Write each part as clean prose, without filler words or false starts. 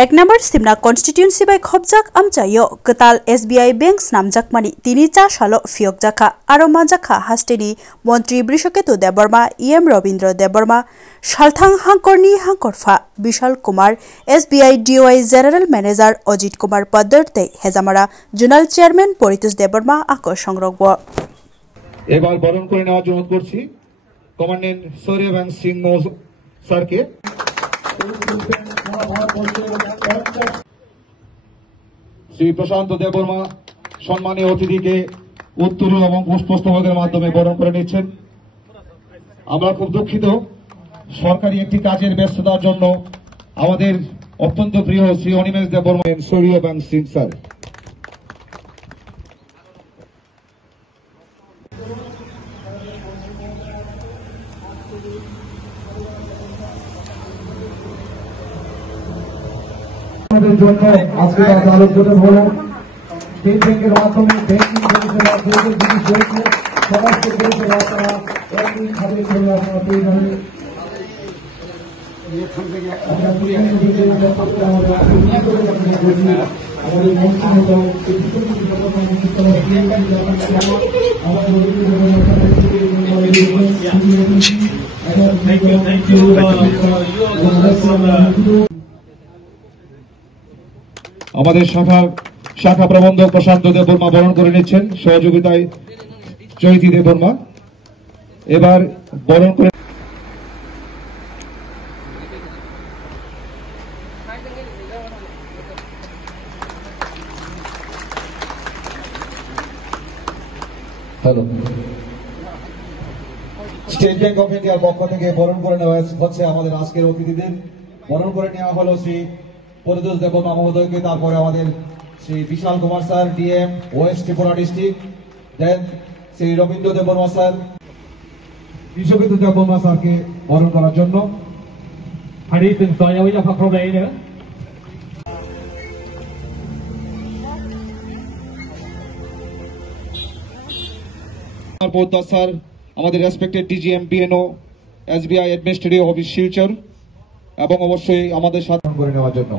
एक नम्बर सिमना कन्स्टिट्युएन्सी बाय खबजाक आमचायो कताल SBI बैंक नामजाकमानि तिनि चा सालो फियकजाखा आरो माजाखा हास्टेनि मन्त्री बृषकेतु देबबर्मा EM रवीन्द्र देबबर्मा सालथां हांकरनि हांकरफा Vishal Kumar SBI DOI general manager Ajit Kumar पद्धरते हेजामारा जुनाल चेयरमैन परितोष देबबर्मा आको संरक्षब এবার বরণ করে নেওয়ার জন্য অনুরোধ করছি কমান্ডেন্ট সৌর্যবান সিং স্যারকে। শ্রী প্রশান্ত দেববর্মা সম্মানীয় অতিথিকে উত্তরীয় এবং পুষ্পস্তবকের মাধ্যমে বরণ করে নিচ্ছেন। আমরা খুব দুঃখিত, সরকারি একটি কাজের ব্যস্ততার জন্য আমাদের অত্যন্ত প্রিয় শ্রী অনিমেষ দেববর্মা সৌর্যবান সিং স্যার। আমাদের জন্য আজকে আলোচনা হলো স্টেট ব্যাংকের মাধ্যমে ব্যাংকিং পরিষেবা সমস্ত পরিষেবা আপনারা একইভাবে করে আপনারা পেয়ে যাবেন। আমাদের শাখা প্রবন্ধক প্রশান্ত দেববর্মা বরণ করে নিচ্ছেন, সহযোগিতায় চৈতি দেববর্মা। এবার বরণ করে হ্যালো স্টেট ব্যাংক অফ ইন্ডিয়ার পক্ষ থেকে বরণ করে নেওয়া হচ্ছে আমাদের আজকের অতিথিদের। বরণ করে নেওয়া হলো শ্রী परितोष देबबर्मा महोदयকে, তারপরে আমাদের Shri Vishal Kumar sir DM west Tripura district, then Shri Rabindra Debbarma sir বিশ্ববিদ্য দেববর্মা স্যারকে বরণ করার জন্য। পোদ্দার স্যার, আমাদের respected DGM BNO SBI administrative office Silchar এবং অবশ্যই আমাদের সাথে করে নেওয়ার জন্য।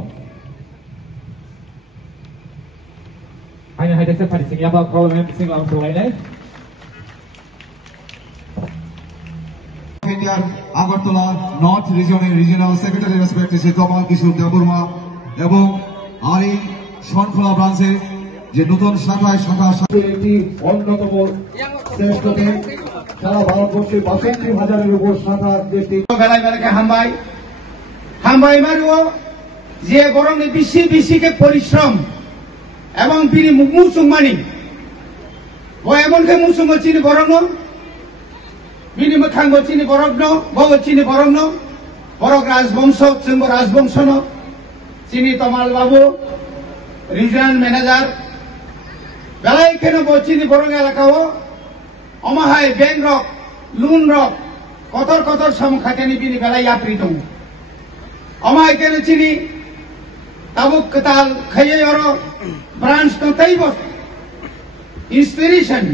আগরতলা নর্থ রিজনের regional secretary respected Shri Tamal Kishore Debbarma এবং আর এই শনখোলা ব্রাঞ্চের যে নতুন শাখা একটি অন্যতম শ্রেষ্ঠ ব্যাংক, সারা ভারতবর্ষে ৬২,০০০-এর উপর শাখা একটি বেলায় হামবাই মারিও যে গরমে বেশি পরিশ্রম এবং বিনি মুসুমানি ও এমনকে মুসুম চিনি বরং বিনি মোখাঙ্গ চিনি বরগ্ন বগ চিনি বরগ্ন বরক রাজবংশ চিম্ব রাজবংশ চিনি তমাল বাবু রিজনাল ম্যানেজার বেলায় কেন চিনি বরং এলাকাও অমাহায় ব্যাংক রক লুন রক কতর সমখাতেনি বিনি বেলায় ইয়াত্রী দং অমায় কেন চিনি তাবুক কতাল খাইয়ে ব্রাঞ্চ তো তাইব ইন্সপিরেশন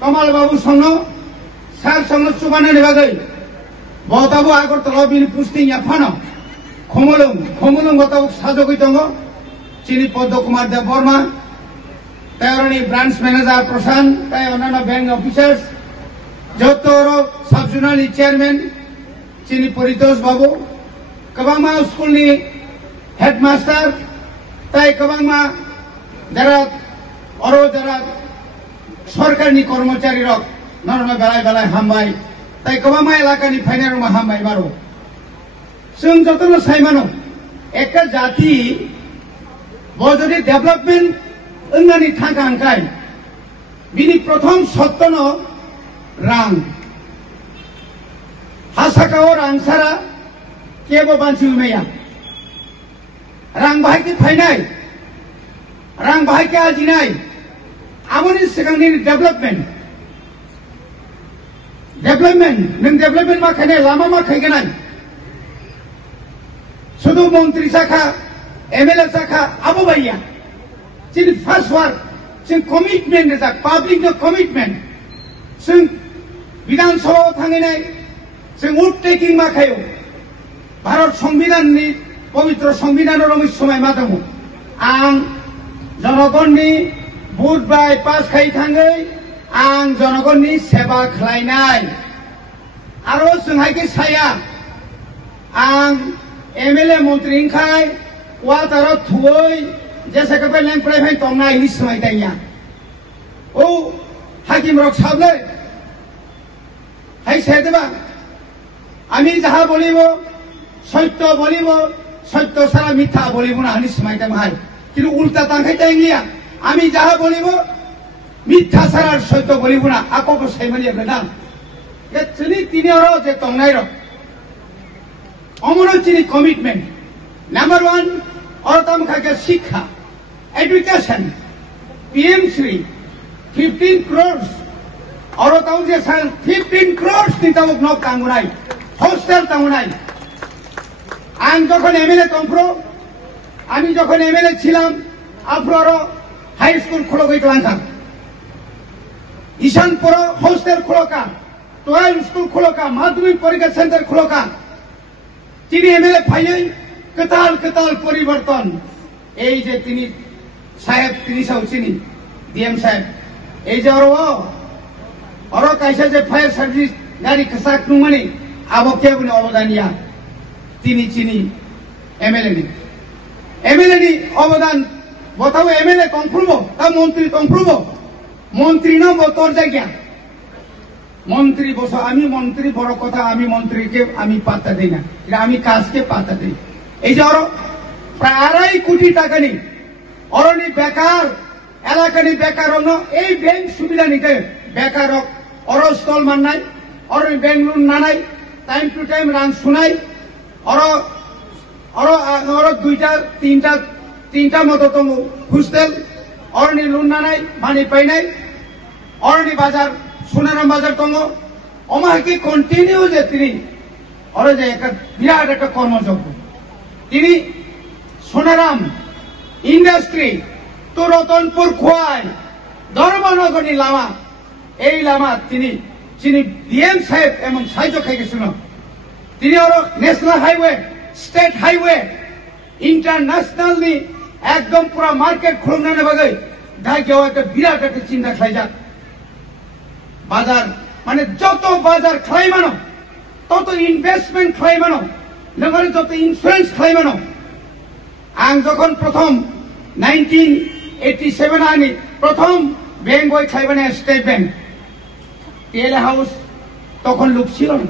কমাল বাবু সঙ্গ সার সঙ্গ চুবানো বাগৈ বতাবু আগরতলা বিনি পুষ্টিং ইয়াফানো খমলং বতাবু সাজগৈ দङ চিনি পদ্ম কুমার দেববর্মা, তাই ব্রাঞ্চ ম্যানেজার প্রশান্ত, তাই অন্যান্য ব্যাংক অফিসার্স যত সাব জোনাল চেয়ারম্যান চিনি পরিতোষ বাবু, কবাংমা স্কুলনি হেডমাস্টার, তাই কবাংমা যারা সরকারনি কর্মচারী রক নরমা বেলায় হামবাই, তাই কবাংমা এলাকানি ফাইনারমা হামবাই বারো जों যতনো সাইমানো একটা জাতি যদি ডেভেলপমেন্ট ওনানি থাকা আনকাই বিনি প্রথম সত্যন রাং হাসাকাও রাং সারা কেবো বানসি উমেয়া রাং বাহাইকে ফাইনাই রাং বাহাইকে আজিনাই আমনি সিগাंनि डेवलपमेंट नों डेवलपमेंट मा खायनाय लामा मा खायगोनाय শুধু মন্ত্রী শাখা MLA শাখা আবু ভাইয়া চিনি ফার্স্ট ওয়ার্ক जों कमिटमेंट जा पाब्लिक नो कमिटमेंट जों विधानसभा थांनाय जों उट टेकिं मा खायो भारत संविधाननि पवित्र संविधान समय मातमु आं जनगणनि भोट बाय पास खाई थाङै आं जनगणनि सेवा खालायनाय आरो जोंहायके साया आं एमएलए मंत्री इंखाय वातारो थुयै जैसे के लें प्राइभेट तंनाय नि समय दाइया ओ हाकिम रक साबले हाय सेदेबा आमी जाहा बलिबो सत्य बलिबो सत्य सारा मिथ्या बलिबो ना हानि समय दाम हाय किन्तु उल्टा तांखाय ताइलिया आमी जाहा बलिबो मिथ्या सारा सत्य बलिबो ना आको साइमानिया गना ये चनि तिनि अरो जे तंनाय र अमरो चिनि कमिटमेंट नंबर 1 और तम खाके शिक्षा एजुकेशन पीएम श्री 15 crores और ताऊ जे 15 crores नि ताऊ न कांगुनाय हॉस्टेल तांगुनाय आं যখন एमएलए तंफ्रो आमी যখন एमएलए ছিলাম आफ्रो हाई स्कूल खुलो गइतलांखा ईशानपुर हॉस्टेल खुलोका 12 स्कूल खुलोका माध्यमिक परीक्षा सेंटर खुलोका তিনি এমএলএ ফাইলে কতাল কতাল পরিবর্তন এই যে তিনি সাহেব তিনি সৌচিনি ডিএম সাহেব এই যে অরো কাইসা যে ফায়ার সার্ভিস গাড়ি খসাক নুমানি আবো কেবনি অবদানিয়া তিনি চিনি এমএলএ নি অবদান বতাও এমএলএ কনফুরবো তা মন্ত্রী কনফুরবো মন্ত্রী না বতর জায়গা मंत्री बस आमी मंत्री बड़ कथा आमी मंत्री के आमी पाता देई ना आमी काज के पाता देई এই যে প্রায় 2.5 কোটি টাকা নি অরনি বেকার এলাকানি বেকার অন্য এই ব্যাংক সুবিধা নিতে বেকার অর স্টল মান নাই অরনি ব্যাংক লোন না নাই টাইম টু টাইম রান শুনাই অর অর অর দুইটা তিনটা মতো তো হোস্টেল অরনি লোন না নাই মানি পাই নাই অরনি বাজার সোনারাম বাজার তঙ্গ অমাকে কন্টিনিউ যে তিনি অরে যে একটা বিরাট একটা কর্মযজ্ঞ তিনি সোনারাম ইন্ডাস্ট্রি তো রতনপুর খোয়াই ধর্মনগরী লামা এই লামা তিনি ডিএম সাহেব এবং সাহায্য খাই গেছিল তিনি আরো national highway state highway international নি একদম পুরা মার্কেট খুলনানে বাগে ঢাকেও একটা বিরাট একটা চিন্তা খাই যাক বাজার মানে যত বাজার খাই মানো তত ইনভেস্টমেন্ট খাই মানো নগরে যত ইন্স্যুরেন্স খাই মানো আং যখন প্রথম 1987 আনি প্রথম ব্যাংক বই খাই মানে স্টেট ব্যাংক টেলে হাউস তখন লোক ছিল না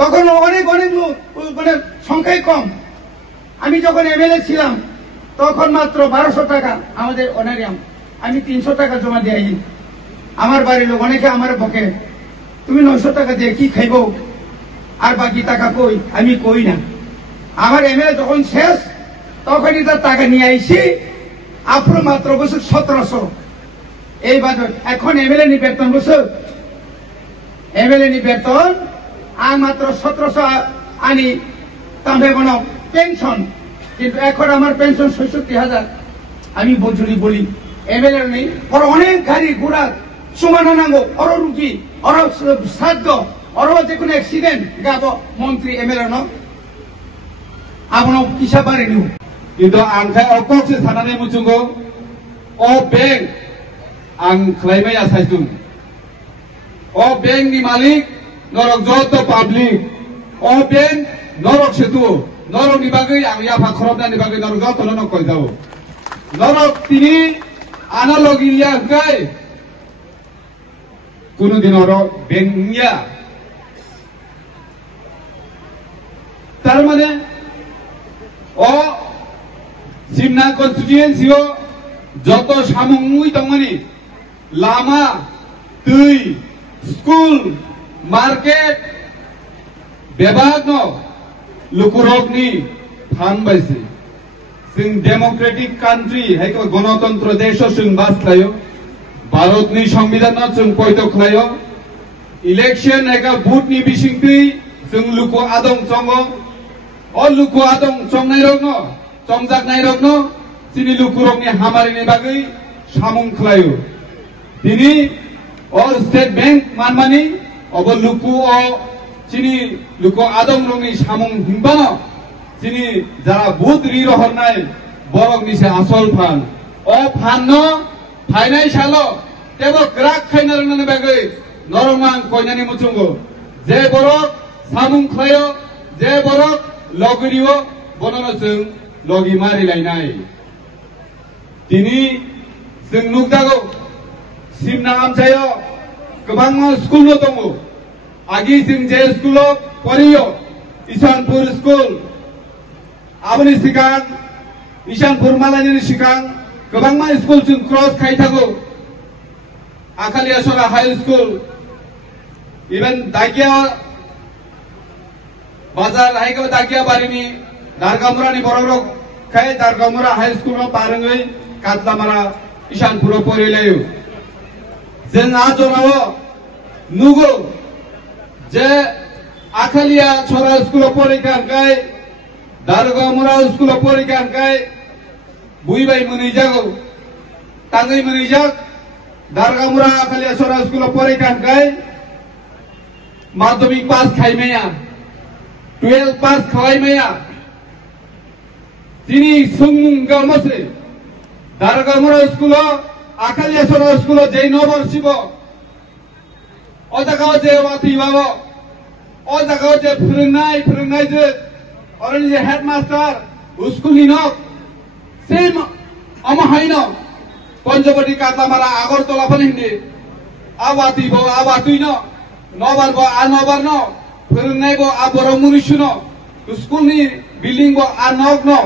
তখন অনেক লোক মানে সংখ্যাই কম আমি যখন এমএলএ ছিলাম তখন মাত্র 1200 টাকা আমাদের অনারিয়াম আমি 300 টাকা জমা দিই আমার বাড়ির লোক অনেকে আমার বকে তুমি 900 টাকা দিয়ে কি খাইবো আর বাকি টাকা কই আমি কই না আমার এমএলএ যখন শেষ তখনই তার টাকা নিয়ে আইছি আপনি মাত্র বছর 1700 এই বাজেট এখন এমএলএ নি বেতন বছর এমএলএ নি বেতন আর মাত্র 1700 আনি তবে কোনো পেনশন কিন্তু এখন আমার পেনশন 66000 আমি বজুরি বলি এমএলএ নেই আর অনেক গাড়ি ঘোড়া সমানো নাঙ্গো অর রুগী অর শ্রাদ্ধ অর যে কোনো অ্যাক্সিডেন্ট গাবো মন্ত্রী এমএলএ ন আপন কিসা পারে নিউ কিন্তু আংখাই অকছে সানানে মুচুঙ্গো ও ব্যাংক আং খ্লাইমাই আসাইতুন ও ব্যাংক নি মালিক নরক যত পাবলিক ও ব্যাংক নরক সেতু নরক নি বাগৈ আং ইয়াফা খরবনা নি বাগৈ নরক যত নক কই যাও নরক তিনি আনালগিলিয়া গায় কোনদিন ওর বেঙ্গিয়া তার মানে ও সিমনা কনস্টিটিউয়েন্সিও যত সামুই দংমানি লামা তুই স্কুল মার্কেট বিভাগ লুকুরগনি ফান বাইছে जों डेमोक्रेटिक कान्ट्री हाइको गणतन्त्र देश जों बास्लायो भारतनि संविधान जों पयत खालायो इलेक्शन हाइका भोटनि बिसिंथि जों लुको आदं चंगो अ लुको आदं चंगनाय रगनो चंगजाकनाय रगनो सिनि लुकुरगनि हामारिनि बागै सामुं खालायो दिनि अ स्टेट बैंक मानमानि अब लुको अ চিনি লুক আদম রংনি সামুং হিমবানো চিনি যারা বুধ রি রহরনাই বরক নিছে আসল ফান ও ফান no ফাইনাই সালো তেবো গ্রাক খাইনা রংনানি বাগৈ নরমাং কইনানি মুচুঙ্গো যে বরক সামুং খাयो যে বরক লগরিও বনनो जों লগি मारि लायनाय दिनै जों नुजागौ सिमना आमचायाव गोबां स्कुल दङ आगि जों जे स्कुलाव फरायो इसानपुर स्कुल आबनि सिगां इसानपुर मालायनि सिगां गोबां स्कुल जों क्रस खायथागौ आखालियासरा हाई स्कुल इभेन दागिया बाजार हाइगौ दागिया बारिनि दारगामुरानि बररक खाय दारगामुरा हाई स्कुलाव पारङै कातलामारा इसानपुराव फरायलायो जों आजराव नुगौ जे आखालिया छोरा स्कुलाव फरायखांखाय दारगामुरा स्कुलाव फरायखांखाय बुइबाय मोनहैजागौ ताङै मोनहैजाग दारगामुरा आखालिया छोरा स्कुलाव फरायखांखाय माध्यमिक पास खायमाया 12 पास खालायमाया दिनै सोंगावमसे दारगामुरा स्कुलाव आखालिया छोरा स्कुलाव जे नबरसिब ओ जागाव जे वातिबाबो ओ जागाव जे फोरोंनाय जे अरनि जे हेडमास्टार स्कुलनि न सेम अमहायनो पन्जबती कातलामारा आगरतला पनि हिन्दि आवातिबो आवातिनो नबारबो आ नबारनो फोरोंनायबो आ बरमुनिसुनो स्कुलनि बिल्डिंबो आ नगनो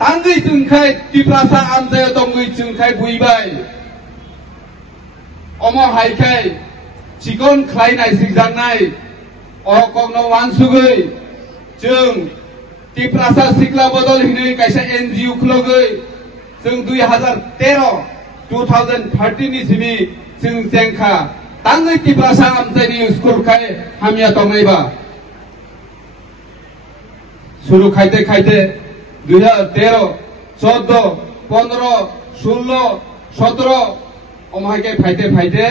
तांगै जोंखाय तिप्रासा आमजायाव दंगै जोंखाय बुइबाय अम हायखाय चिकन खालायनाय सिगजांनाय अकगनो वानसुगै जों तिप्रासा सिक्ला बदल हिनै कायसा एनजिअ खुलगै जों 2013 नि सिमि जों जेंखा तांगै तिप्रासा आमजायनि स्कुल खाय हामिया दंनायबा शुरू खायते 2013, 14, 15, 16, 17 अमहायके फायते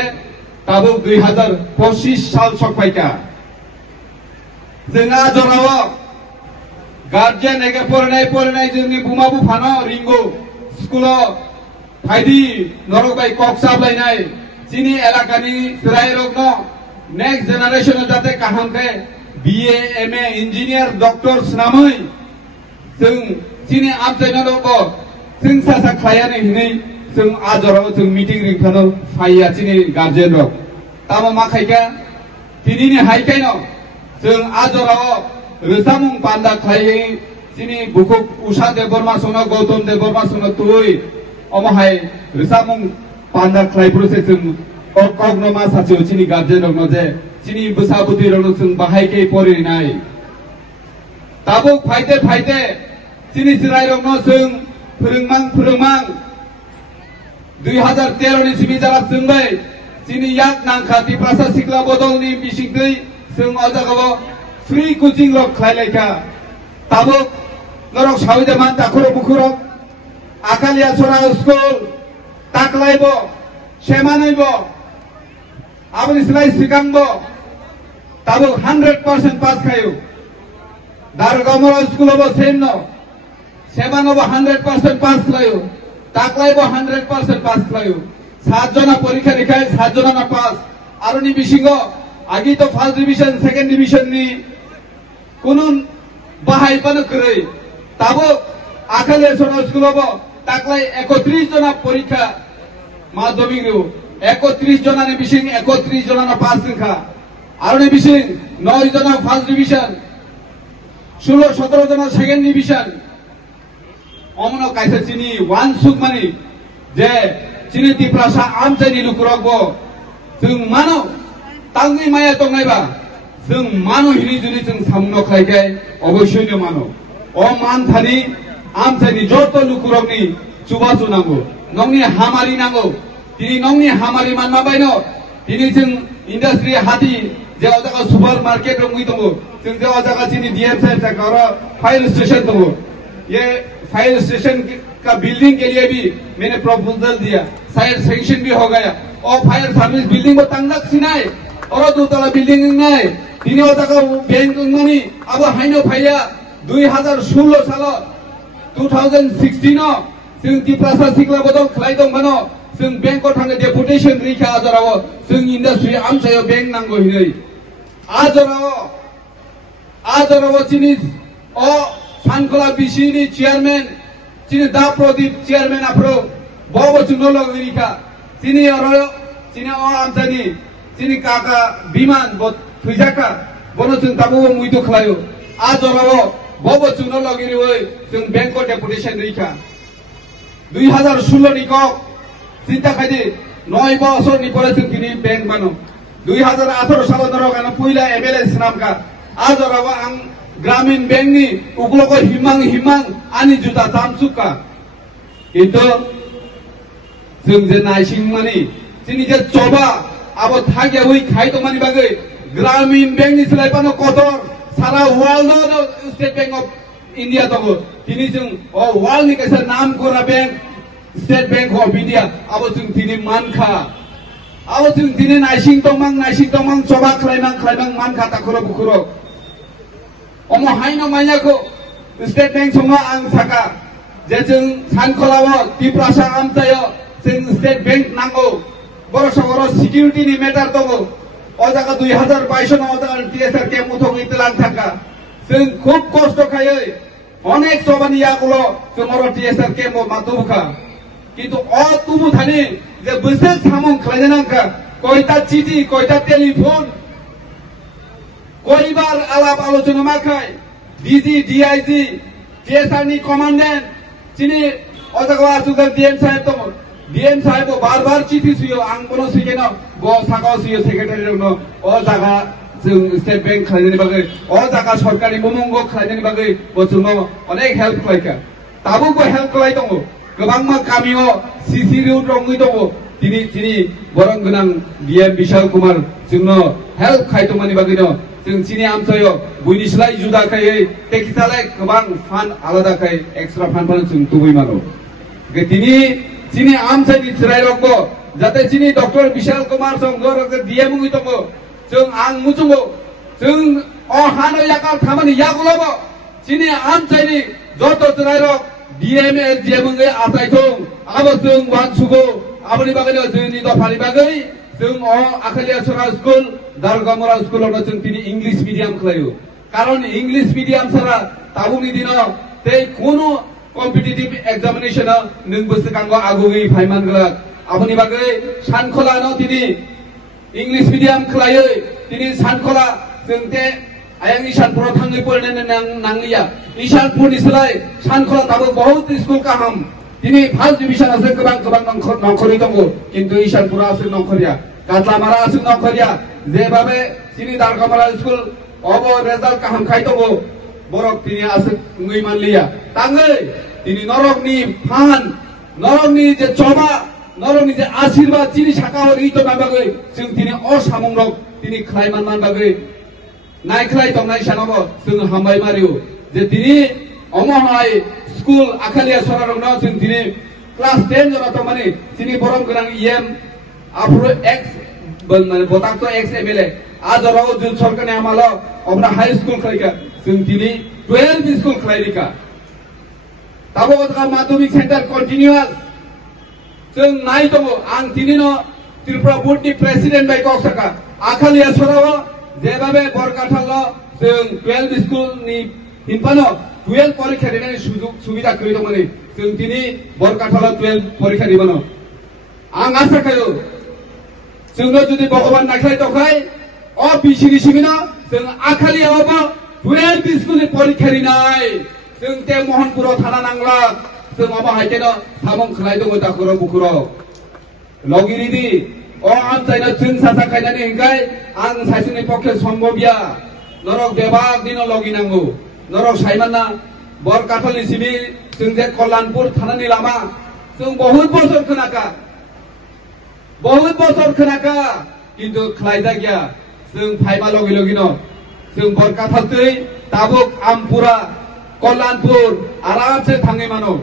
ताबो 2025 साल सकफायका जोंहा जराव गार्जियन एके फरायनाय जोंनि बुमा बुफानो रिंगौ स्कुलाव फायदि नरकबाय कक्साबलायनाय जिनि एलाकानि रायरगनो नेक्स्ट जेनारेशन जाते काहामके बीए एमए इंजीनियर डॉक्टर नामै जों जिनि आबजायनालबो जों सासा खायानि हिनै जों आजराव जों मिटिं रिंखानो फाइया जिनि गार्जियन रक तामा मा खायका दिनैनि हायखायनो जों आजराव रोजामुं पान्दा खायै जिनि बुकुक उषा देबबर्मा सोनो गौतम देबबर्मा सोनो तुइ अमहाय रोजामुं पान्दा खायब्रुसे जों अकगनो मा साचो जिनि गार्जियन रकनो जे जिनि बोसाबुति रकनो जों बाहायके फरायनाय ताबो फायते जिनि जिराय रकनो जों फोरोंमां 2013 नि सिमि जारा जोंबाय जिनि याक नांखा तिप्रासा सिक्ला बदलनि बिसिंदै जों अजागाव फ्री कोचिं रक खायलायका ताबो नरक साविदमान दाखुर बुखुरक आखालिया छोरा स्कुल ताकलायबो सेमानैबो आबनि सिलाय सिगांबो ताबो 100% पास खायो दारगामुरा स्कुलावबो सेम न सेमानबो 100% पास खायो ताकलायबो 100% पास खायो 7 जना परीक्षा लिखाय 7 जना ना पास आरोनि बिसिंगो आगि तो फर्स्ट डिविजन सेकेंड डिविजन नि कुनुन बाहाय पानो करै ताबो आखालिया छोरा स्कुलावबो ताकलाय 31 जना परीक्षा माध्यमिक रु 31 जना नि बिसिं 31 जना ना पास खा आरोनि बिसिं 9 जना फर्स्ट डिविजन 16 17 जना सेकेंड डिविजन अमनो कायसा चिनि वान सुकमानि जे चिनि तिप्रासा आमजायनि लुकुरकबो जों मानो तांगै माया दंनायबा जों मानो हिनि जुनि जों सामनो खायखाय अबश्यनो मानो अ मानथानि आमजायनि जत लुकुरकनि चुबाचु नांगौ नंनि हामारि नांगौ दिनै नंनि हामारि मानना बायनो दिनै जों इंडस्ट्री हाति जे अजागा सुपर मार्केट रंगै दङ जों जे अजागा चिनि डीएमसी सरकार फायर स्टेशन दङ ये फायर स्टेशन का बिल्डिंग के लिए भी मैंने प्रपोजल दिया शायद सैंक्शन भी हो गया और फायर सर्विस बिल्डिंग को तंगक सिनाए oro dutala building ngai tini otaka bank ngani abo haino phaiya 2016 salo 2016 no जों दिप्रासा सिक्ला बदल खलायदों मानो जों बेंक थांगे डेपुटेशन रिखा आजराव जों इंडस्ट्री आमसायाव बेंक नांगौ हिनै आजराव चिनि अ सानखला बिसिनि चेयारमैन चिनि दा प्रदीप चेयारमैन आफ्रो बबो चुनो लगरिखा चिनि अरो चिनि अ आमसानि चिनि काका बिमान ब थैजाका बनो जों ताबो मुइदो खलायो आजराव बबो चुनो लगरिवै जों bank deputation रिखा 2016 ni kok cinta kaji 9 বছর ni pore sing kini bank mano 2018 salo doro kana puila MLS nam ka ajorawa ang gramin bank ni ugulo ko himang ani juta tamsuka itu sing je naising mani sini je coba abo thagya hui khai to mani bagai gramin bank ni selai pano kotor sara world no state bank of India togo tini jung o world ni kaisa naam kora bank State Bank of India abo jung tini mankha abo jung tini naising tongmang coba khlaimang mankha takuro bukuro omo haino manya ko State Bank songa ang saka je jung sankolawo tiprasa amtayo jung State Bank nango boro security ni matter togo o jaga 2022 no jaga TSR ke muthok itelan thaka jung khub kosto khaye onek sobani yagulo jumoro TSR ke mo matubka কিন্তু অতুমু থানে যে বিশেষ সামং খাইনাকা কয়টা চিঠি কয়টা telephone কয়বার আলাপ আলোচনা মাখায় ডিজি ডিআইজি টিএসআরনি কমান্ডেন্ট চিনি অজাগা আসুগার ডিএম সাহেব তো ডিএম সাহেব বারবার চিঠি সুयो আং বনো সিকেন গ সাগাও সুयो সেক্রেটারি নো ও জায়গা जों स्टेट बैंक खालायनायनि बागै अ जागा सरकारि मुमंग खालायनायनि बागै बसुनो अनेक हेल्प खालायका ताबो बो हेल्प खालाय दङ गोबांमा गामियाव सीसी रोड रङै दङ दिनै बरं गोनां डीएम विशाल कुमार जोंनो हेल्प खायतमानि बागैनो जों चिनि आमसायाव बयनिस्राय जुदाखायै टेक्सटालाय गोबां फान्ड आलादाखाय एक्सट्रा फान्ड जों तुबै मानो चिनि आमसानि चिरायरगबो जाते चिनि डॉक्टर विशाल कुमार संगर डीएम ngै दङ जों आं मुजुंगो जों अ हानो याकाल खामानि यागुलबो चिनि आमसायनि जत चिरायरग DM SDM ngै आसायथं आबो जों वानसुगो आबोनि बागैनो जोंनि दफानि बागै जों अ आखालिया सरा स्कुल दारगामरा स्कुलावनो जों दिनै इंलिश मिडियाम खालायो कारण इंलिश मिडियाम सारा ताबुनि दिनाव ते कोनो कम्पिटिटिभ एग्जामिनेशन नों बोसोखांगो आगुगै फायमानग्रा आबोनि बागै सानखलानो दिनै इंलिश मिडियाम खालायो दिनै सानखला जों ते आयं ईशानपुराव थाङै फरायनो नांलिया ईशानपुरनि सोलाय सानखला दाबो बहुत स्कुल गाहाम दिनै फार्स्ट डिभिजनावसो गोबां नखरि दङ किन्तु ईशानपुरा आसो नखरिया गादलामारा आसो नखरिया जेभाबे दिनै दारगामारा स्कुल अब रेजाल्ट गाहाम खाय दङ बरक दिनै आसो ngै मानलिया ताङै दिनै नरकनि फान नरकनि जे चबा नरकनि जे आशीर्वाद दिनै साकाव रितो बागै जों दिनै असामंरक दिनै खालायमान बागै नायख्लाय दंनाय सानावबो जों हामबाय मारियो जे दिनै अमहाय स्कुल आखालिया सरारंना जों दिनै क्लास 10 जरा तो माने दिनै बरम गोनां इएम आफ्रो एक्स माने बताक्तो एक्स एमएलए आजराव जों सरकारनि आमालो अब्रा हाई स्कुल खायका जों दिनै 12 स्कुल खायरिका ताबो गतका माध्यमिक सेन्टार कन्टिन्युअस जों नाय दङ आं दिनैनो त्रिपुरा बोर्डनि प्रेसिडेन्ट बाय कक्सका आखालिया सराव जेभाबे बरकाथालो जों 12 स्कुलनि हिनपानो 12 परीक्षा दिनायनि सुबिदा खै दंमोन जों दिनै बरकाथालो 12 परीक्षा दिबानो आं आसा खायो जोंनो जुदि भगवान नायख्लाय दखाय अ बिसिनि सिमिनो जों आखालियावबो 12 स्कुलनि परीक्षा दिनाय जों ते मोहनपुराव थाना नांला जों माबा हायतेनो सामं खालाय दङ दाखुरो बुखुरो लगिरिदि अ आमसायनो जों सासा खायनानै हिंगाय आं सायसुनि पक्षे सम्भबिया नरक बेबाग दिनो लगिनांगौ नरक सायमाना बरकाथलनि सिबि जों जे कल्याणपुर थानानि लामा जों बहुत बছর खोनाका किन्तु खालायजा गैया जों फायमा लगिनो जों बरकाथलतै ताबुक आमपुरा कल्याणपुर आरामसे थाङै मानो